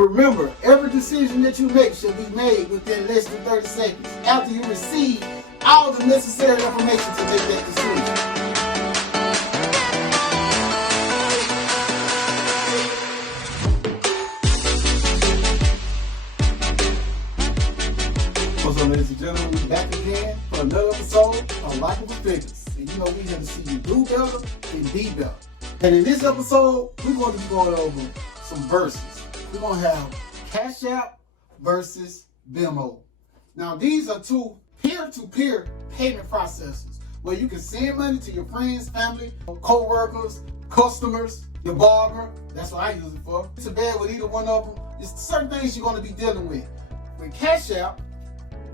Remember, every decision that you make should be made within less than 30 seconds after you receive all the necessary information to make that decision. What's up, ladies and gentlemen? We're back again for another episode of Likeable Figures. And you know we here to see you do better and be better. And in this episode, we're going to be going over some verses. We're going to have Cash App versus Venmo. Now, these are two peer-to-peer payment processors where you can send money to your friends, family, co-workers, customers, your barber. That's what I use it for. To bed with either one of them. It's certain things you're going to be dealing with. With Cash App,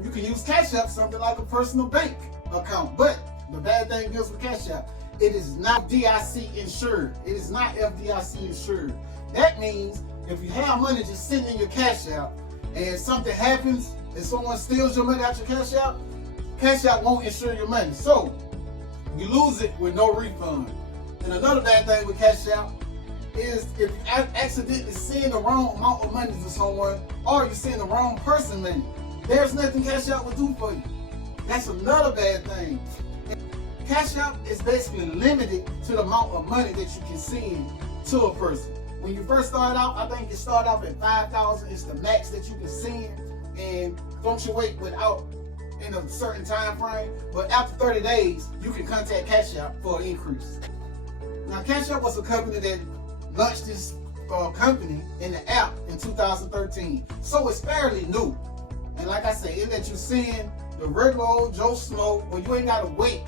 you can use Cash App something like a personal bank account. But the bad thing is with Cash App, it is not DIC insured. It is not FDIC insured. That means if you have money just sitting in your Cash App and something happens and someone steals your money out your Cash App won't insure your money. So you lose it with no refund. And another bad thing with Cash App is if you accidentally send the wrong amount of money to someone or you send the wrong person money, there's nothing Cash App will do for you. That's another bad thing. Cash App is basically limited to the amount of money that you can send to a person. When you first start out, I think you start off at $5,000. It's the max that you can send and fluctuate without in a certain time frame. But after 30 days, you can contact Cash App for an increase. Now, Cash App was a company that launched this company in the app in 2013. So it's fairly new. And like I say, it lets you send the regular old Joe Snow where you ain't got to wait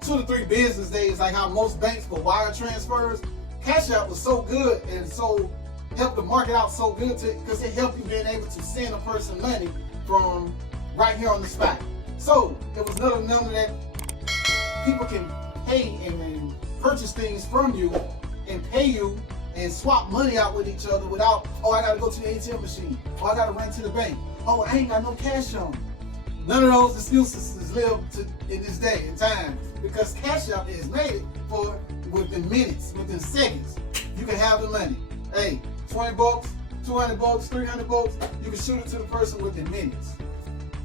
2 to 3 business days like how most banks for wire transfers. Cash App was so good and so helped the market out so good because it helped you being able to send a person money from right here on the spot. So it was none of that people can pay and purchase things from you and pay you and swap money out with each other without, oh, I gotta go to the ATM machine, or I gotta run to the bank, oh, I ain't got no cash on me. None of those excuses is lived in this day and time because Cash App is made for within minutes, within seconds. You can have the money. Hey, 20 bucks, 200 bucks, 300 bucks, you can shoot it to the person within minutes.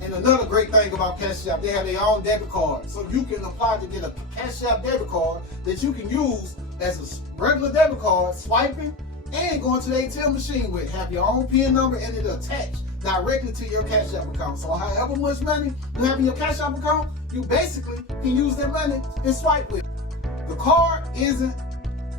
And another great thing about Cash App, they have their own debit card. So you can apply to get a Cash App debit card that you can use as a regular debit card, swiping, and going to the ATM machine with. Have your own PIN number and it attached directly to your Cash App account. So however much money you have in your Cash App account, you basically can use that money and swipe with it. The card isn't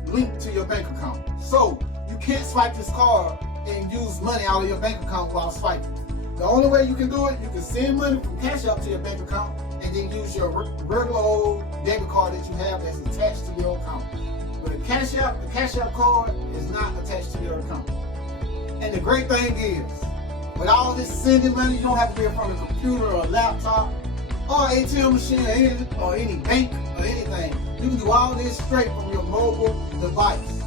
linked to your bank account. So you can't swipe this card and use money out of your bank account while swiping. The only way you can do it, you can send money from Cash App to your bank account and then use your regular old debit card that you have that's attached to your account. But the Cash App card is not attached to your account. And the great thing is, with all this sending money, you don't have to be in front of a computer or a laptop or ATM machine or any bank or anything. You can do all this straight from your mobile device.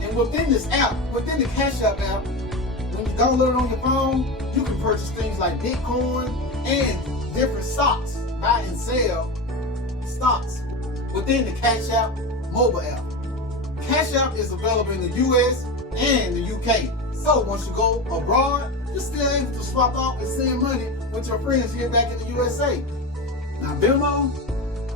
And within this app, within the Cash App app, when you download it on your phone, you can purchase things like Bitcoin and different stocks, buy and sell stocks within the Cash App mobile app. Cash App is available in the US and the UK. So once you go abroad, you're still able to swap off and send money with your friends here back in the USA. Now Venmo,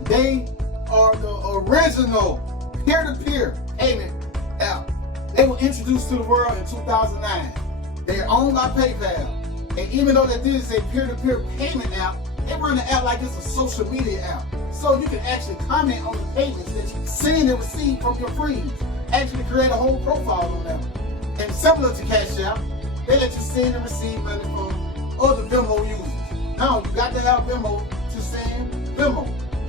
they are the original peer-to-peer payment app. They were introduced to the world in 2009. They're owned by PayPal. And even though that this is a peer-to-peer payment app, they run the app like it's a social media app. So you can actually comment on the payments that you send and receive from your friends. Actually create a whole profile on them. And similar to Cash App, they let you send and receive money from other Venmo users. Now, you got to have Venmo to send Venmo.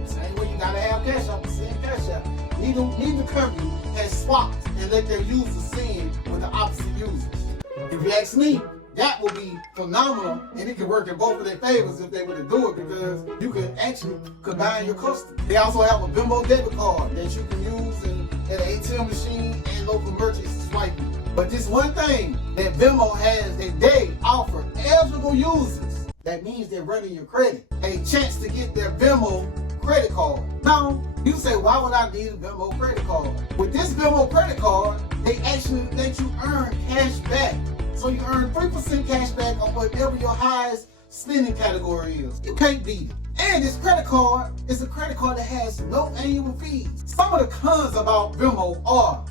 Same way you got to have Cash App to send Cash App. Neither company has swapped and let their users send with the opposite users. If you ask me, that will be phenomenal, and it can work in both of their favors if they were to do it because you can actually combine your customers. They also have a Venmo debit card that you can use at an ATM machine and local merchants to swipe it. But this one thing that Venmo has that they offer eligible users, that means they're running your credit, a chance to get their Venmo credit card. Now, you say, why would I need a Venmo credit card? With this Venmo credit card, they actually let you earn cash back. So you earn 3% cash back on whatever your highest spending category is. You can't beat it. And this credit card is a credit card that has no annual fees. Some of the cons about Venmo are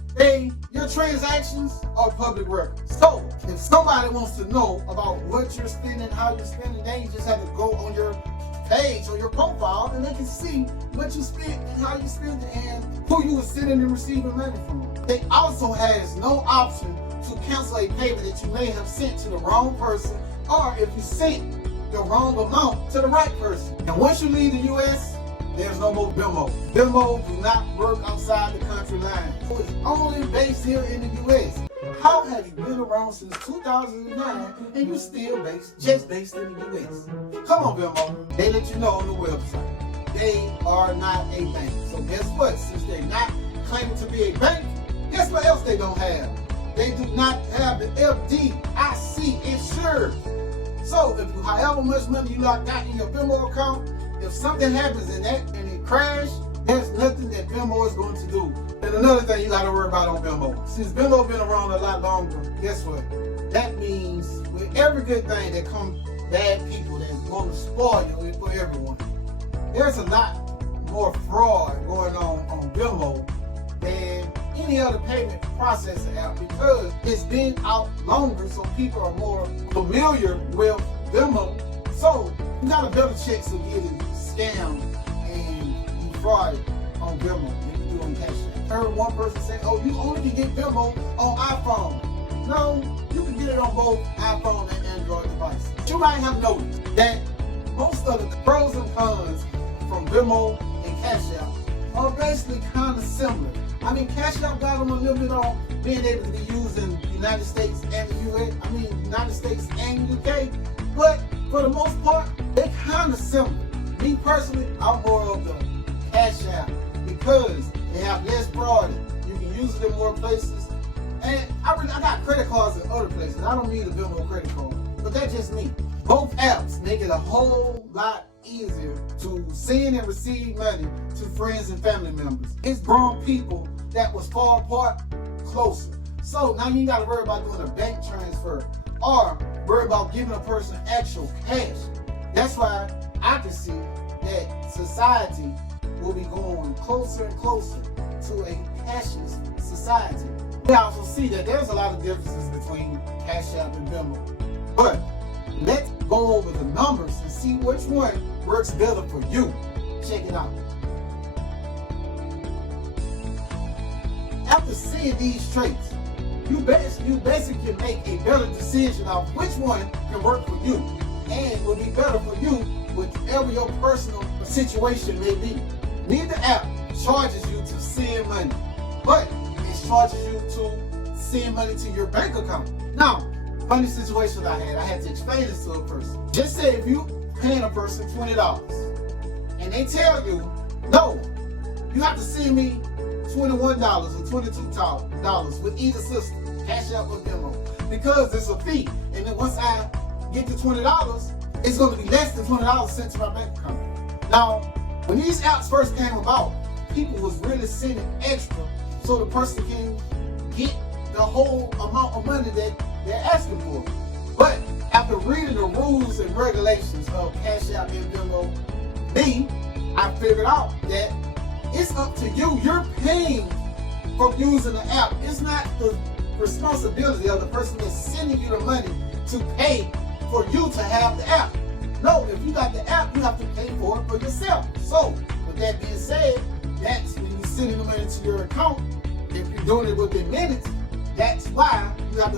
your transactions are public record. So if somebody wants to know about what you're spending, how you're spending, then you just have to go on your page or your profile and they can see what you spent and how you spent it and who you were sending and receiving money from. They also has no option to cancel a payment that you may have sent to the wrong person, or if you sent the wrong amount to the right person. And once you leave the US, there's no more Venmo. Venmo do not work outside the country line. So it's only based here in the US. How have you been around since 2009 and you still just based in the US? Come on, Venmo. They let you know on the website. They are not a bank. So guess what? Since they're not claiming to be a bank, guess what else they don't have? They do not have the FDIC insured. So if you, however much money you got in your Venmo account, if something happens in that and it crashes, there's nothing that Venmo is going to do. And another thing you got to worry about on Venmo, since Venmo been around a lot longer, guess what? That means with every good thing that comes bad people that's going to spoil it for everyone. There's a lot more fraud going on Venmo than any other payment processing app because it's been out longer, so people are more familiar with Venmo. So you got a better chance of getting scammed and defrauded on Venmo than you do on Cash App. I heard one person say, "Oh, you only can get Venmo on iPhone." No, you can get it on both iPhone and Android devices. You might have noticed that most of the pros and cons from Venmo and Cash App are basically kind of similar. I mean, Cash App got them a little bit on being able to be used in the United States and the US. United States and UK. But for the most part, they're kind of similar. Me personally, I'm more of the Cash App because they have less fraud. You can use it in more places. And I got credit cards in other places. I don't need a Venmo credit card, but that's just me. Both apps make it a whole lot easier to send and receive money to friends and family members. It's grown people that was far apart closer. So now you ain't got to worry about doing a bank transfer or worry about giving a person actual cash. That's why I can see that society will be going closer and closer to a cashless society. We also see that there's a lot of differences between Cash App and Venmo. But let's go over the numbers and see which one works better for you. Check it out. After seeing these traits, you basically can make a better decision of which one can work for you and will be better for you whatever your personal situation may be. Neither app charges you to send money, but it charges you to send money to your bank account. Now, funny situation I had to explain this to a person. Just say if you paying a person $20 and they tell you, no, you have to send me $21 or $22 with either system, Cash App or Venmo, because it's a fee. And then once I get to $20, it's going to be less than $20 sent to my bank account. Now, when these apps first came about, people was really sending extra so the person can get the whole amount of money that they're asking for. But after reading the rules and regulations of Cash App and Venmo, I figured out that it's up to you. You're paying for using the app. It's not the responsibility of the person that's sending you the money to pay for you to have the app. No, if you got the app, you have to pay for it for yourself. So, with that being said, that's when you're sending the money to your account. If you're doing it within minutes, that's why you have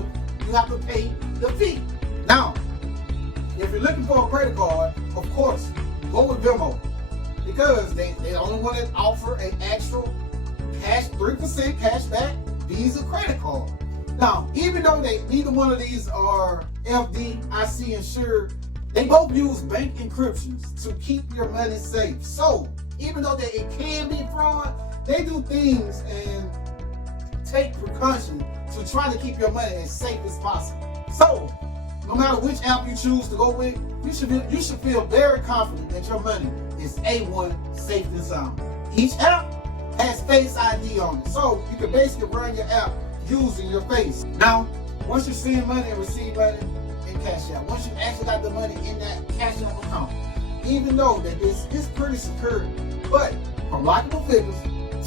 to pay the fee. Now, if you're looking for a credit card, of course, go with Venmo because they the only one that offer an actual 3% cash back Visa credit card. Now, even though neither one of these are FDIC insured, they both use bank encryptions to keep your money safe. So, even though it can be fraud, they do things and take precaution to try to keep your money as safe as possible. So, no matter which app you choose to go with, you should feel very confident that your money is A1 safe and sound. Each app has Face ID on it, so you can basically run your app using your face. Now, once you send money and receive money in Cash App, once you actually got the money in that Cash App account, even though that this is pretty secure, but from likable figures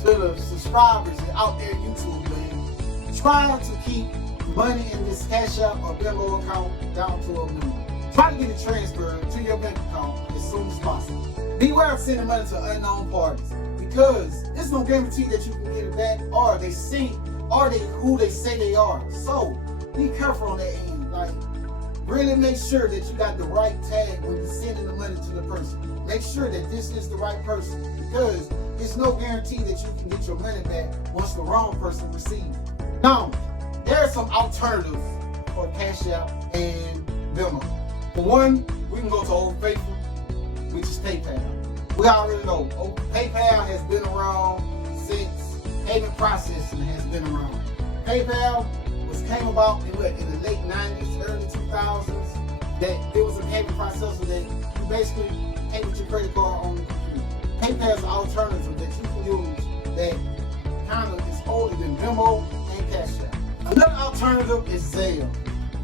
to the subscribers out there in YouTube land, try to keep money in this Cash App or Venmo account down to a minimum. Try to get it transferred to your bank account as soon as possible. Beware of sending money to unknown parties, because it's no guarantee that you can get it back, or they who they say they are. So be careful on that end. Like, really make sure that you got the right tag when you're sending the money to the person. Make sure that this is the right person, because it's no guarantee that you can get your money back once the wrong person receives it. Now, there are some alternatives for Cash App and Venmo. For one, we can go to Old Faithful, which is PayPal. We already know PayPal has been around since payment processing has been around. PayPal came about in the late 90s, early 2000s. That it was a payment processor that you basically pay with your credit card on the computer. PayPal is an alternative that you can use that kind of is older than Venmo and Cash App. Another alternative is Zelle.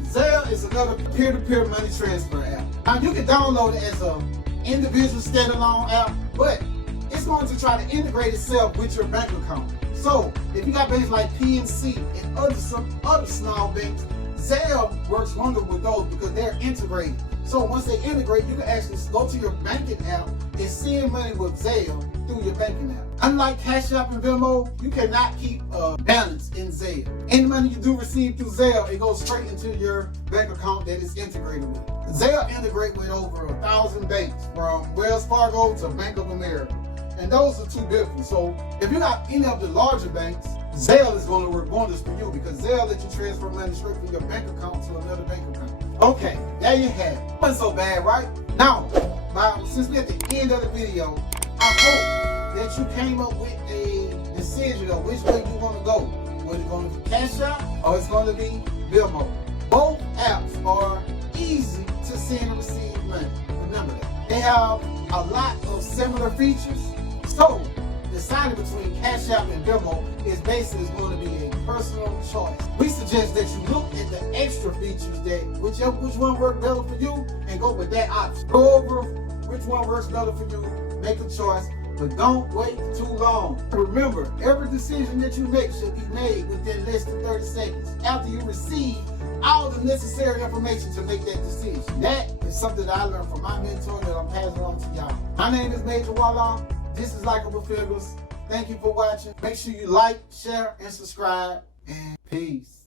Zelle is another peer-to-peer money transfer app. Now, you can download it as an individual standalone app, but it's going to try to integrate itself with your bank account. So, if you got banks like PNC and some other small banks, Zelle works wonders with those because they're integrated. So once they integrate, you can actually go to your banking app and send money with Zelle through your banking app. Unlike Cash App and Venmo, you cannot keep a balance in Zelle. Any money you do receive through Zelle, it goes straight into your bank account that is integrated with. Zelle integrates with over 1,000 banks, from Wells Fargo to Bank of America. And those are two different. So if you got any of the larger banks, Zelle is going to work wonders for you, because Zelle lets you transfer money straight from your bank account to another bank account. Okay, there you have it. It wasn't so bad, right? Now, since we're at the end of the video, I hope that you came up with a decision of which way you want to go. Whether it's going to be Cash App or it's going to be Venmo. Both apps are easy to send and receive money. Remember that. They have a lot of similar features. So, deciding between Cash App and Venmo is basically going to be a personal choice. We suggest that you look at the extra features that which one works better for you and go with that option. Go over which one works better for you, make a choice, but don't wait too long. Remember, every decision that you make should be made within less than 30 seconds after you receive all the necessary information to make that decision. That is something that I learned from my mentor that I'm passing on to y'all. My name is Major Walla. This is Likeable Figures. Thank you for watching. Make sure you like, share, and subscribe. And peace.